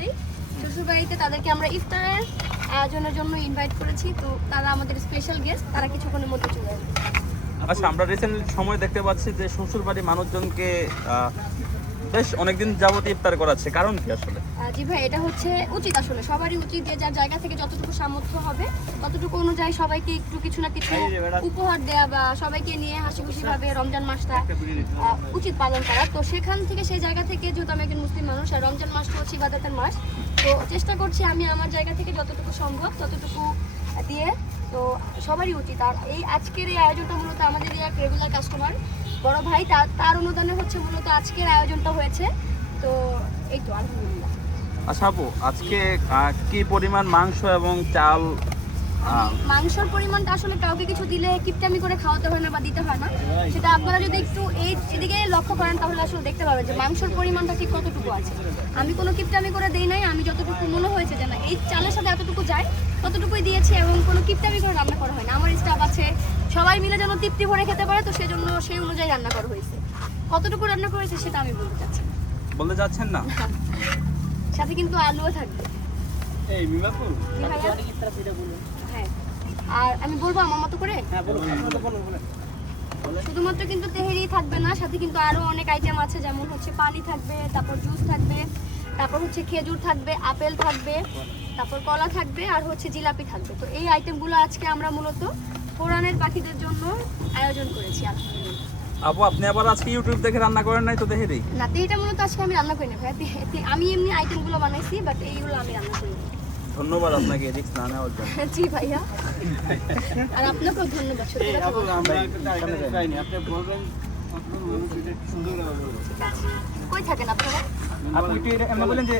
শুরুতেই শ্বশুরবাড়িতে তাদেরকে আমরা ইফতারের আয়োজনের জন্য ইনভাইট করেছি। তো তারা আমাদের স্পেশাল গেস্ট, তারা কিছুক্ষণের মধ্যে চলে আসবে। আচ্ছা, আমরা রিসেন্ট সময় দেখতে পাচ্ছি যে শ্বশুরবাড়ি মানুষজনকে বেশ অনেকদিন যাবত ইফতার করাচ্ছে, কারণ কি আসলে? জি ভাই, এটা হচ্ছে উচিত, আসলে সবারই উচিত যে যার জায়গা থেকে যতটুকু সামর্থ্য হবে ততটুকু অনুযায়ী সবাইকে একটু কিছু না কিছু উপহার দেওয়া বা সবাইকে নিয়ে হাসি খুশি ভাবে রমজান মাসটা উচিত পালন করা। তো সেখান থেকে সেই জায়গা থেকে, যেহেতু আমি একজন মুসলিম মানুষ আর রমজান মাসটা হচ্ছে ইবাদতের মাস, তো চেষ্টা করছি আমি আমার জায়গা থেকে যতটুকু সম্ভব ততটুকু দিয়ে। তো সবারই উচিত। আর এই আজকের এই আয়োজনটা মূলত আমাদের এক রেগুলার কাস্টমার বড় ভাই, তার অনুদানে হচ্ছে মূলত আজকের আয়োজনটা হয়েছে। তো এই তো আলহামদুলিল্লাহ। আচ্ছা আপু, আজকে কি পরিমাণ মাংস এবং চাল? মাংসের পরিমাণটা আসলে কাউকে কিছু দিলে কিপটামি করে খাওয়াতে হয় না বা দিতে হয় না, সেটা আপনারা যদি একটু এদিকে লক্ষ্য করেন তাহলে আসলে দেখতে পাবেন যে মাংসের পরিমাণটা ঠিক কতটুকু আছে। আমি কোনো কিপটামি করে দেই নাই, আমি যতটুকু মনে হয়েছে যে না এই চালের সাথে এতটুকু যায় ততটুকুই দিয়েছি, এবং কোনো কিপটামি করে রান্না করা হয় না। আমার স্টাফ আছে, সবাই মিলে যেন তৃপ্তি ভরে খেতে পারে, তো সেজন্য সেই অনুযায়ী রান্না করা হয়েছে। কতটুকু রান্না করেছে সেটা আমি বলতে চাচ্ছি না। বলতে যাচ্ছেন না? সাথে কিন্তু আলুও থাকবে। এই মিমাপু জি ভাইয়া। হ্যাঁ, আর আমি বলবো আমার মতো করে। হ্যাঁ বলো শুধুমাত্র কিন্তু তেহেরি থাকবে না, সাথে কিন্তু আরো অনেক আইটেম আছে, যেমন হচ্ছে পানি থাকবে, তারপর জুস থাকবে, তারপর হচ্ছে খেজুর থাকবে, আপেল থাকবে, তারপর কলা থাকবে, আর হচ্ছে জিলাপি থাকবে। তো এই আইটেমগুলো আজকে আমরা মূলত কোরআনের পাখিদের জন্য আয়োজন করেছি। আলহামদুলিল্লাহ। আপু, আপনি আবার আজকে ইউটিউব দেখে রান্না করেন নাই তো দেখে দিই? না, তেহিটা মূলত আজকে আমি রান্না করিনি ভাই, আমি এমনি আইটেমগুলো বানাইছি, বাট এইগুলো আমি রান্না করিনি। ধন্যবাদ আপনাকে রিস্ক না নেওয়ার জন্য। জি ভাইয়া, আর আপনাকেও ধন্যবাদ। সত্যি কথা বলতে। আমরা একটা চাইনি আপনি বলবেন আপনার মানুষটা সুন্দর হবে। ঠিক আছে। কই থাকেন আপনারা? আপনি একটু এমন বলেন যে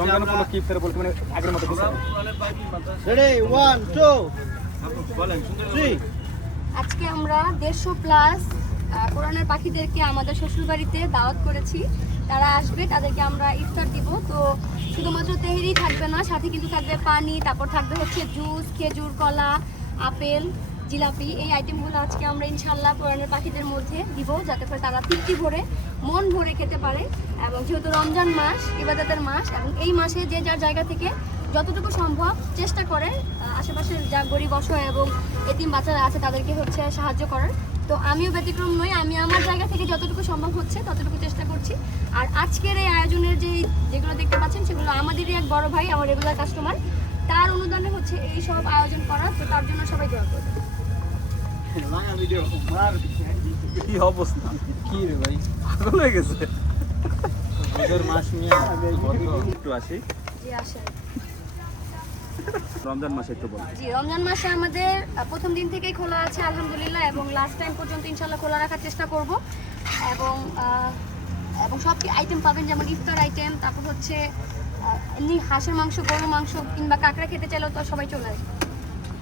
রমজান উপলক্ষে ইফতার বলতে মানে আগের মতো কিছু রেডি 1 2 বলেন সুন্দর 3। আজকে আমরা 150 প্লাস কোরআনের পাখিদেরকে আমাদের শ্বশুরবাড়িতে দাওয়াত করেছি। তারা আসবে, তাদেরকে আমরা ইফতার দিব। তো শুধুমাত্র তেহেরি থাকবে না, সাথে কিন্তু থাকবে পানি, তারপর থাকবে হচ্ছে জুস, খেজুর, কলা, আপেল, জিলাপি। এই আইটেমগুলো আজকে আমরা ইনশাল্লাহ কোরআনের পাখিদের মধ্যে দিব, যাতে করে তারা তৃপ্তি ভরে মন ভরে খেতে পারে। এবং যেহেতু রমজান মাস ইবাদতের মাস, এবং এই মাসে যে যার জায়গা থেকে যতটুকু সম্ভব চেষ্টা করে আশেপাশের যা গরিব অসহায় এবং এতিম বাচ্চারা আছে তাদেরকে হচ্ছে সাহায্য করার। তো আমিও ব্যতিক্রম নই, আমি আমার জায়গা থেকে যতটুকু সম্ভব হচ্ছে ততটুকু চেষ্টা করছি। আর আজকের এই আয়োজনের যেগুলো দেখতে পাচ্ছেন সেগুলো আমাদেরই এক বড় ভাই, আমার রেগুলার কাস্টমার, তার অনুদানে হচ্ছে এই সব আয়োজন করা। তো তার জন্য সবাই দোয়া করবে। লাগা ভিডিও মার কি অবস্থা! কি রে ভাই পাগল হয়ে গেছে। রোজার মাস নিয়ে একটু আসি জি আসেন। রমজান মাসে, একটু বল। জি, রমজান মাসে আমাদের প্রথম দিন থেকেই খোলা আছে আলহামদুলিল্লাহ, এবং লাস্ট টাইম পর্যন্ত ইনশাল্লাহ খোলা রাখার চেষ্টা করব। এবং সব আইটেম পাবেন, যেমন ইফতার আইটেম, তারপর হচ্ছে এমনি হাঁসের মাংস, গরুর মাংস কিংবা কাঁকড়া খেতে চাইলেও তো সবাই চলে আসবে।